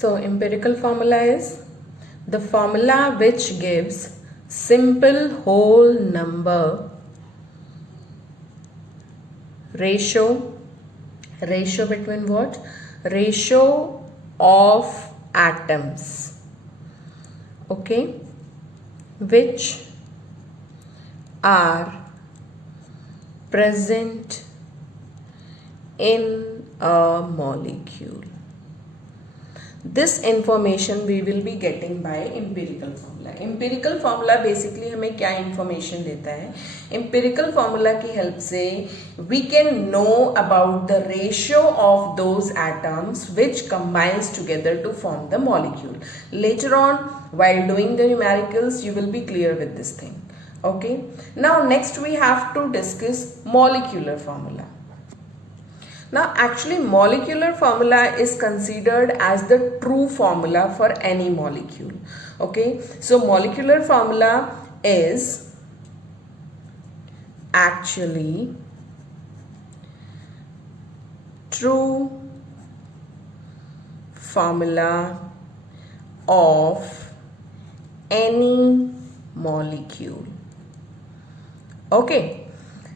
So empirical formula is the formula which gives simple whole number ratio between what? Ratio of atoms, okay, which are present in a molecule. This information we will be getting by empirical formula. Empirical formula basically हमें क्या information देता है? Empirical formula की help से we can know about the ratio of those atoms which combines together to form the molecule. Later on, while doing the numericals, you will be clear with this thing. Okay. Now next we have to discuss molecular formula. Now actually molecular formula is considered as the true formula for any molecule. Okay, so molecular formula is actually true formula of any molecule. Okay,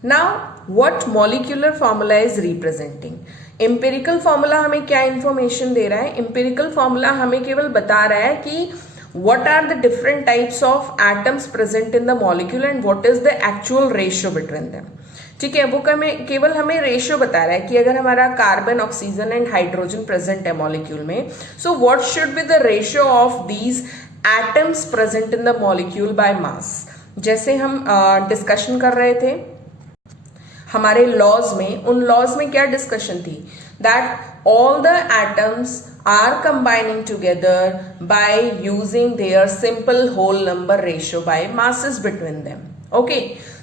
now what molecular formula is representing? Empirical formula हमें क्या information दे रहा है? Empirical formula हमें केवल बता रहा है कि what are the different types of atoms present in the molecule and what is the actual ratio between them. ठीक है, वो केवल हमें रेशियो बता रहा है कि अगर हमारा carbon, oxygen and hydrogen present है मॉलिक्यूल में, so what should be the ratio of these atoms present in the molecule by mass. जैसे हम डिस्कशन कर रहे थे हमारे लॉज में, उन लॉज में क्या डिस्कशन थी? That all the atoms are combining together by using their simple whole number ratio by masses between them. Okay,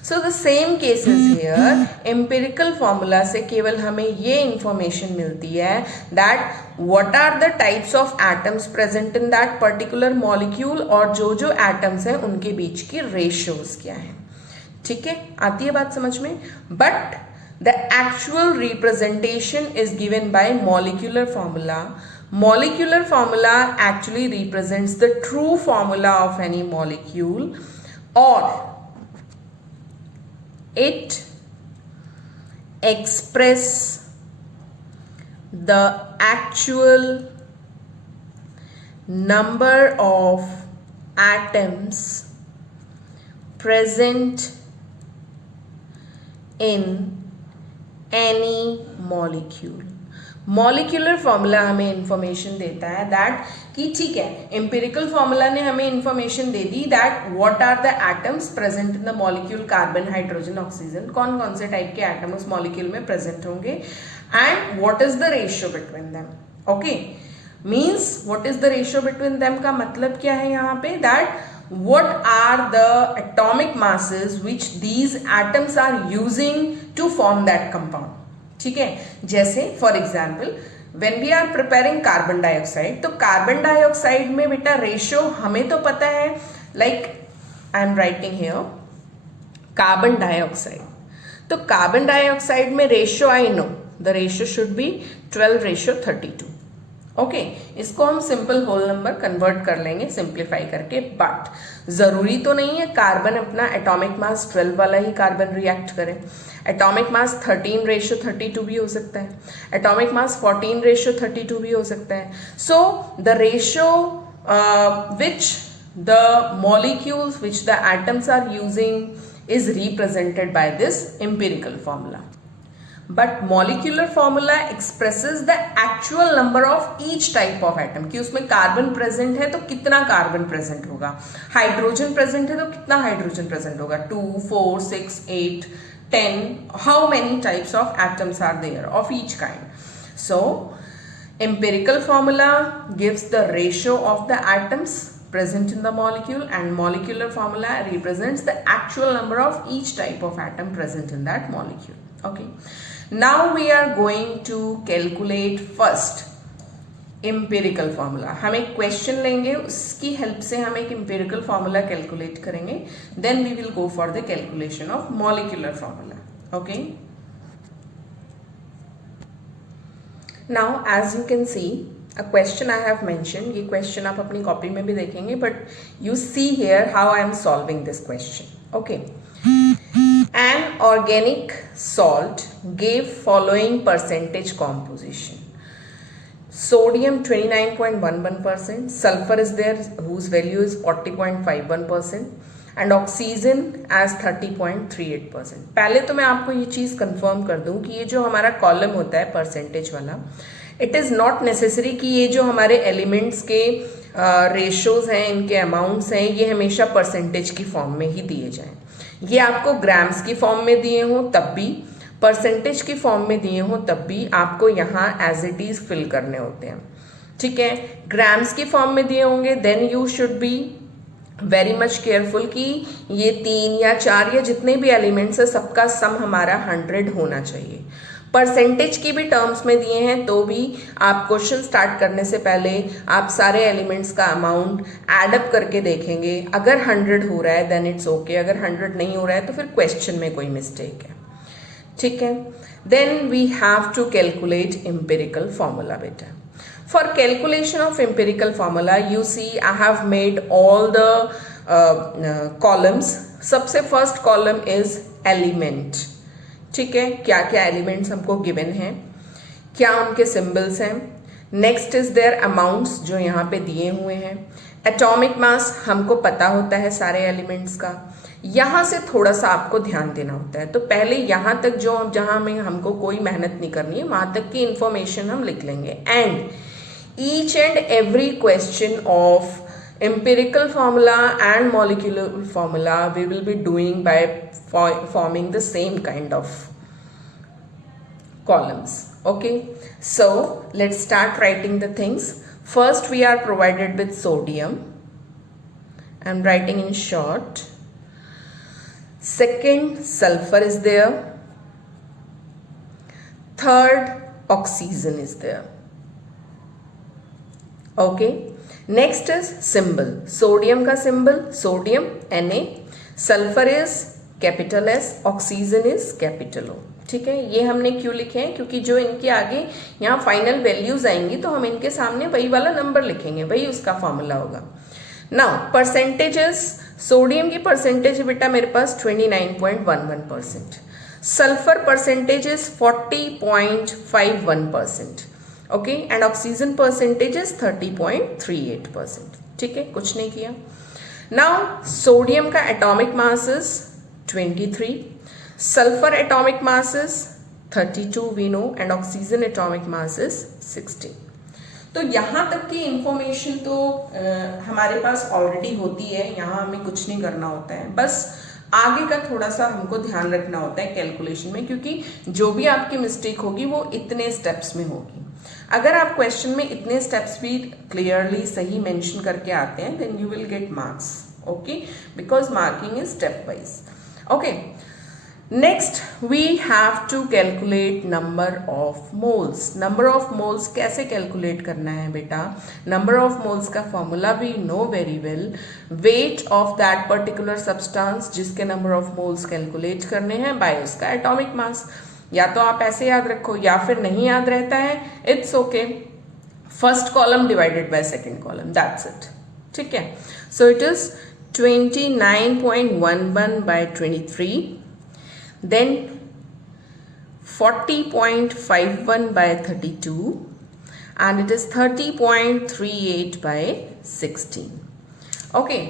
so the same case is here. Empirical formula से केवल हमें ये information मिलती है that what are the types of atoms present in that particular molecule और जो जो atoms हैं उनके बीच की ratios क्या हैं. ठीक है, आती है बात समझ में? But the actual representation is given by molecular formula. Molecular formula actually represents the true formula of any molecule, or it express the actual number of atoms present in any molecule. Molecular formula हमें information देता है that कि ठीक है, empirical formula ने हमें information दे दी that what are the atoms present in the molecule, carbon, hydrogen, oxygen, कौन कौन से टाइप के एटम उस मॉलिक्यूल में प्रेजेंट होंगे and what is the ratio between them. Okay, means what is the ratio between them का मतलब क्या है यहाँ पे? That what are the atomic masses which these atoms are using to form that compound. ठीक है, जैसे for example when we are preparing carbon dioxide, तो कार्बन डाइऑक्साइड में बेटा रेशियो हमें तो पता है, like I am writing here carbon dioxide, तो कार्बन डाइऑक्साइड में ratio I know the ratio should be 12:32. Okay, इसको हम सिंपल होल नंबर कन्वर्ट कर लेंगे सिंप्लीफाई करके, बट जरूरी तो नहीं है कार्बन अपना एटॉमिक मास 12 वाला ही कार्बन रिएक्ट करे. एटॉमिक मास 13:32 भी हो सकता है, एटॉमिक मास 14:32 भी हो सकता है. So the ratio which the molecules which the atoms are using is represented by this empirical formula. But molecular formula expresses the actual number of each type of atom, कि उसमें carbon present है तो कितना carbon present होगा, hydrogen present है तो कितना hydrogen present होगा, 2, 4, 6, 8, 10, how many types of atoms are there of each kind. So empirical formula gives the ratio of the atoms present in the molecule and molecular formula represents the actual number of each type of atom present in that molecule. Okay, now we are going to calculate first empirical formula. हम एक question लेंगे, उसकी help से हम एक empirical formula calculate करेंगे, then we will go for the calculation of molecular formula. Okay, now as you can see a question I have mention, ये question आप अपनी कॉपी में भी देखेंगे, but you see here how I am solving this question. Okay, an organic salt gave following percentage composition: sodium 29.11%, sulfur is there whose value is 40.51%, and oxygen as 30.38%. पहले तो मैं आपको ये चीज़ कंफर्म कर दूं कि ये जो हमारा कॉलम होता है परसेंटेज वाला, इट इज़ नॉट नेसेसरी कि ये जो हमारे एलिमेंट्स के रेशोज हैं, इनके अमाउंट्स हैं, ये हमेशा परसेंटेज की फॉर्म में ही दिए जाएं. ये आपको ग्राम्स की फॉर्म में दिए हों तब भी, परसेंटेज की फॉर्म में दिए हों तब भी आपको यहाँ एज इट इज फिल करने होते हैं. ठीक है, ग्राम्स की फॉर्म में दिए होंगे then you should be very much careful कि ये 3 या 4 या जितने भी एलिमेंट्स है सबका सम हमारा 100 होना चाहिए. परसेंटेज की भी टर्म्स में दिए हैं तो भी आप क्वेश्चन स्टार्ट करने से पहले आप सारे एलिमेंट्स का अमाउंट एडअप करके देखेंगे. अगर 100 हो रहा है देन इट्स ओके, अगर 100 नहीं हो रहा है तो फिर क्वेश्चन में कोई मिस्टेक है. ठीक है, then we have to calculate empirical formula. बेटा, for calculation of empirical formula you see I have made all the columns. सबसे फर्स्ट कॉलम इज एलिमेंट. ठीक है, क्या क्या एलिमेंट्स हमको गिवन हैं, क्या उनके सिंबल्स हैं. नेक्स्ट इज देयर अमाउंट्स जो यहाँ पे दिए हुए हैं. एटॉमिक मास हमको पता होता है सारे एलिमेंट्स का. यहाँ से थोड़ा सा आपको ध्यान देना होता है, तो पहले यहाँ तक जो जहाँ में हमको कोई मेहनत नहीं करनी है वहाँ तक की इंफॉर्मेशन हम लिख लेंगे. And each and every question of empirical formula and molecular formula we will be doing by forming the same kind of columns. Okay, so let's start writing the things. First we are provided with sodium. I'm writing in short. Second, sulfur is there. Third, oxygen is there. Okay, next is symbol. Sodium का symbol sodium Na, sulphur is capital S, oxygen is capital O. ठीक है, ये हमने क्यों लिखे हैं, क्योंकि जो इनके आगे यहाँ फाइनल वैल्यूज आएंगी तो हम इनके सामने वही वाला नंबर लिखेंगे, वही उसका फॉर्मूला होगा. नाउ परसेंटेजेस, सोडियम की परसेंटेज है बेटा मेरे पास 29.11%. Sulphur percentage is 40.51%. Okay, and oxygen percentage is 30.38%. ठीक है, कुछ नहीं किया. नाउ सोडियम का atomic mass is 23, sulphur atomic mass is 32 we know, and oxygen atomic mass is 16. तो यहाँ तक की इंफॉर्मेशन तो हमारे पास ऑलरेडी होती है, यहाँ हमें कुछ नहीं करना होता है. बस आगे का थोड़ा सा हमको ध्यान रखना होता है कैलकुलेशन में, क्योंकि जो भी आपकी मिस्टेक होगी वो इतने स्टेप्स में होगी. अगर आप क्वेश्चन में इतने स्टेप्स भी क्लियरली सही मेंशन करके आते हैं then you will get marks. Okay, because marking is step wise. Okay, next we have to calculate number of moles. Number of moles कैसे कैलकुलेट करना है बेटा? नंबर ऑफ मोल्स का formula we know very well. Weight of that particular substance जिसके number of moles calculate करने हैं bye उसका atomic mass. या तो आप ऐसे याद रखो या फिर नहीं याद रहता है, it's okay. First column divided by second column, that's it. ठीक है, so it is 29.11 by 23, then 40.51 by 32, and it is 30.38 by 16. Okay,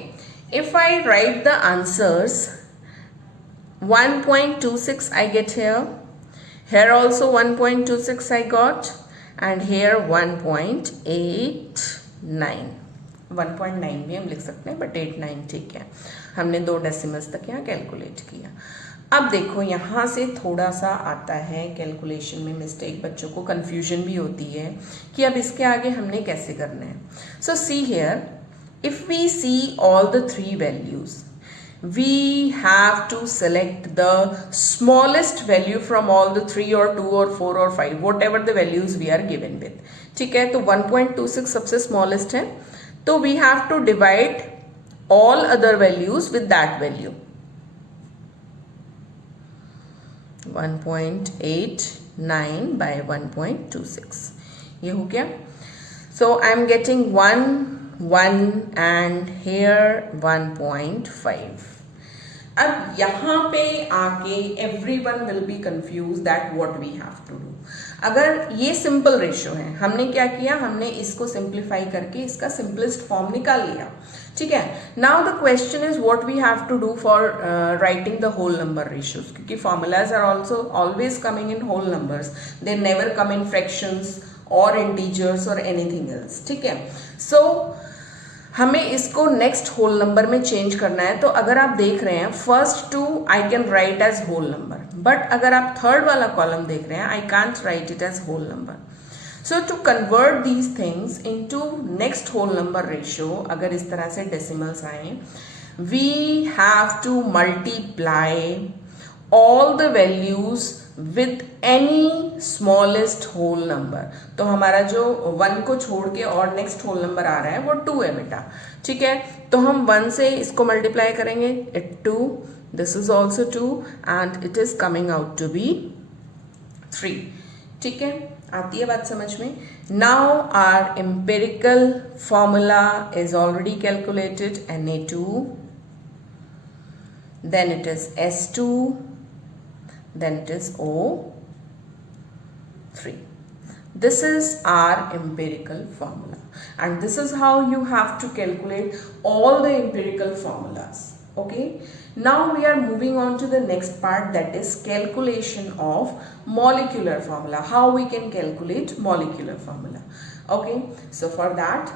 if I write the answers, 1.26 I get here. Here also 1.26 I got, and here 1.89. 1.9 भी हम लिख सकते हैं but 89 ठीक है. हमने 2 डेसिमल्स तक यहाँ कैलकुलेट किया. अब देखो यहाँ से थोड़ा सा आता है कैलकुलेशन में मिस्टेक, बच्चों को कंफ्यूजन भी होती है कि अब इसके आगे हमने कैसे करना है. So see here, if we see all the 3 values, we have to select the smallest value from all the 3 or 2 or 4 or 5, whatever the values we are given with. ठीक है, तो 1.26 सबसे smallest है, तो we have to divide all other values with that value. 1.89 by 1.26 ये हो गया. So I'm getting 1, 1 and here 1.5. अब यहाँ पे आके everyone will be confused that what we have to do. अगर ये सिंपल रेशियो है, हमने क्या किया, हमने इसको सिंप्लीफाई करके इसका सिंपलेस्ट फॉर्म निकाल लिया, ठीक है. Now the question is what we have to do for writing the whole number ratios, क्योंकि formulas are also always coming in whole numbers, they never come in fractions और integers और anything else, ठीक है. So हमें इसको next whole number में change करना है. तो अगर आप देख रहे हैं first two I can write as whole number, but अगर आप थर्ड वाला कॉलम देख रहे हैं I can't write it as whole number. So to convert these things into next whole number ratio, अगर इस तरह से डेसिमल्स आए, we have to multiply all the values with any smallest whole number. तो हमारा जो 1 को छोड़ के और नेक्स्ट होल नंबर आ रहा है वो 2 है बेटा, ठीक है. तो हम 1 से इसको मल्टीप्लाई करेंगे, it 2, this is also 2 and it is coming out to be 3, ठीक है. आती है बात समझ में. Now our empirical formula is already calculated, Na2, then it is S2, then it is O3. This is our empirical formula, and this is how you have to calculate all the empirical formulas. Okay, now we are moving on to the next part, that is calculation of molecular formula. How we can calculate molecular formula. Okay, so for that